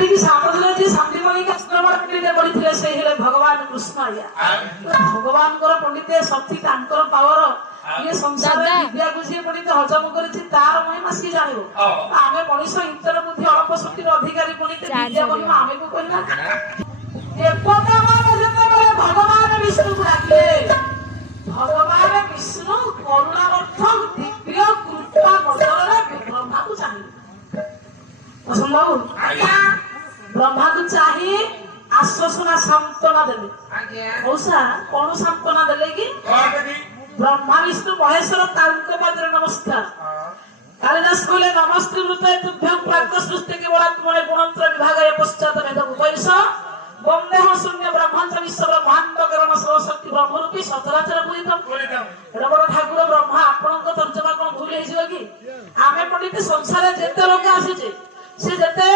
କାଟିକି ସାମୁଦ୍ରରେ ଯିଏ ଶାନ୍ତିମଣି ଆଶ୍ରମର ପଣ୍ଡିତ ପଢିଥିଲେ ସେଇ ହେଲେ ଭଗବାନ କୃଷ୍ଣ। ଭଗବାନଙ୍କର ପଣ୍ଡିତ ଶକ୍ତି ତାଙ୍କର ପାୱାର ଇଏ ସଂସାରରେ ବିଦ୍ୟାକୁ ଯିଏ ପଣ୍ଡିତ ହଜମ କରିଛି ତାର ମହିମା ସିଏ ଜାଣିବ। ଆମେ ମଣିଷ ଇତର ବୁଦ୍ଧି ଅଳ୍ପ ଶକ୍ତିର ଅଧିକାରୀ ପଣ୍ଡିତ ବିଦ୍ୟା ମହିମା ଆମକୁ କହିଲା। ଯେତେବେଳେ ଭଗବାନ ବିଷ୍ଣୁକୁ ଡାକିଲେ ଭଗବାନ ବିଷ୍ଣୁ କରୁଣାମର୍ଥ ଦିବ୍ୟ କୃପା ବଦଳରେ ବ୍ରହ୍ମାକୁ ଚାହିଁଲେ। ବ୍ରହ୍ମାକୁ ଚାହିଁ ଆଶ୍ୱାସନା ସାନ୍ତ୍ୱନା ଦେଲେ। ମଉସା କଣ ସାନ୍ତ୍ୱନା ଦେଲେ କି? ବ୍ରହ୍ମା ବିଷ୍ଣୁ ମହେଶ୍ୱର ତାଙ୍କ ପାଦରେ ନମସ୍କାର। କାଳିଦାସ କହିଲେ ନମସ୍ତେ ମୃତେ ତୁଭ୍ୟଂ ପ୍ରାକ ସୃଷ୍ଟି କେବଳାତ୍ମନେ ଗୁଣନ୍ତ୍ର ବିଭାଗାୟ ପଶ୍ଚାତ ଭେଦ ଉପୈଷ ବନ୍ଦେହ ଶୂନ୍ୟ ବ୍ରହ୍ମାଞ୍ଚ ବିଶ୍ୱ ବ୍ରହ୍ମାଣ୍ଡ କରଣ ସର୍ବଶକ୍ତି ବ୍ରହ୍ମରୂପୀ ସଚରାଚର ପୂଜିତ। ଏଡ ବଡ ଠାକୁର ବ୍ରହ୍ମା ଆପଣଙ୍କ ତର୍ଜମା କଣ ଭୁଲ ହେଇଯିବ କି? ଆମେ ପଣ୍ଡିତ ସଂସାରରେ ଯେତେ ଲୋକ ଆସିଛେ ସେ ଯେତେ